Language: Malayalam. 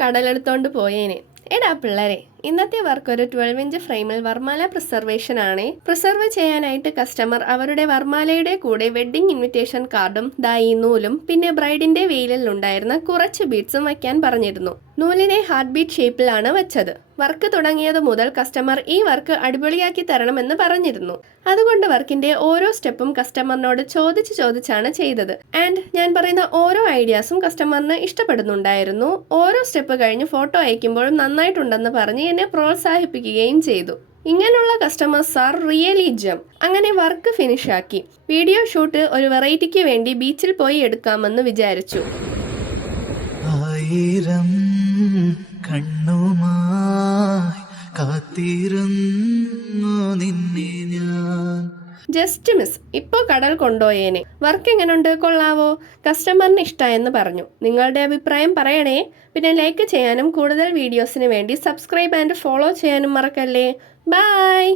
കടലെടുത്തോണ്ട് പോയേനെ. എടാ പിള്ളേരെ, ഇന്നത്തെ വർക്ക് ഒരു 12-ഇഞ്ച് ഫ്രെയിമിൽ വർമാല പ്രിസർവേഷൻ ആണ്. പ്രിസർവ് ചെയ്യാനായിട്ട് കസ്റ്റമർ അവരുടെ വർമാലയുടെ കൂടെ വെഡ്ഡിംഗ് ഇൻവിറ്റേഷൻ കാർഡും ഈ നൂലും പിന്നെ ബ്രൈഡിന്റെ വെയിലിൽ ഉണ്ടായിരുന്ന കുറച്ച് ബീഡ്സും വയ്ക്കാൻ പറഞ്ഞിരുന്നു. നൂലിനെ ഹാർട്ട് ബീറ്റ് ഷേപ്പിലാണ് വെച്ചത്. വർക്ക് തുടങ്ങിയത് മുതൽ കസ്റ്റമർ ഈ വർക്ക് അടിപൊളിയാക്കി തരണമെന്ന് പറഞ്ഞിരുന്നു. അതുകൊണ്ട് വർക്കിന്റെ ഓരോ സ്റ്റെപ്പും കസ്റ്റമറിനോട് ചോദിച്ചാണ് ചെയ്തത്. ആൻഡ് ഞാൻ പറയുന്ന ഓരോ ഐഡിയാസും കസ്റ്റമറിന് ഇഷ്ടപ്പെടുന്നുണ്ടായിരുന്നു. ഓരോ സ്റ്റെപ്പ് കഴിഞ്ഞ് ഫോട്ടോ അയക്കുമ്പോഴും നന്നായിട്ടുണ്ടെന്ന് പറഞ്ഞ് എന്നെ പ്രോത്സാഹിപ്പിക്കുകയും ചെയ്തു. ഇങ്ങനെയുള്ള കസ്റ്റമേഴ്സ് ആർ റിയലി ജം. അങ്ങനെ വർക്ക് ഫിനിഷ് ആക്കി. വീഡിയോ ഷൂട്ട് ഒരു വെറൈറ്റിക്ക് വേണ്ടി ബീച്ചിൽ പോയി എടുക്കാമെന്ന് വിചാരിച്ചു. ആയിരം കണ്ണുമായി കാത്തിരുന്നു നിന്നെ ഞാൻ. Just miss. ഇപ്പോൾ കടൽ കൊണ്ടുപോയേനെ. വർക്ക് എങ്ങനെയുണ്ട്, കൊള്ളാവോ? കസ്റ്റമറിന് ഇഷ്ടമായെന്ന് പറഞ്ഞു. നിങ്ങളുടെ അഭിപ്രായം പറയണേ. പിന്നെ ലൈക്ക് ചെയ്യാനും കൂടുതൽ വീഡിയോസിന് വേണ്ടി സബ്സ്ക്രൈബ് ആൻഡ് ഫോളോ ചെയ്യാനും മറക്കല്ലേ. ബൈ.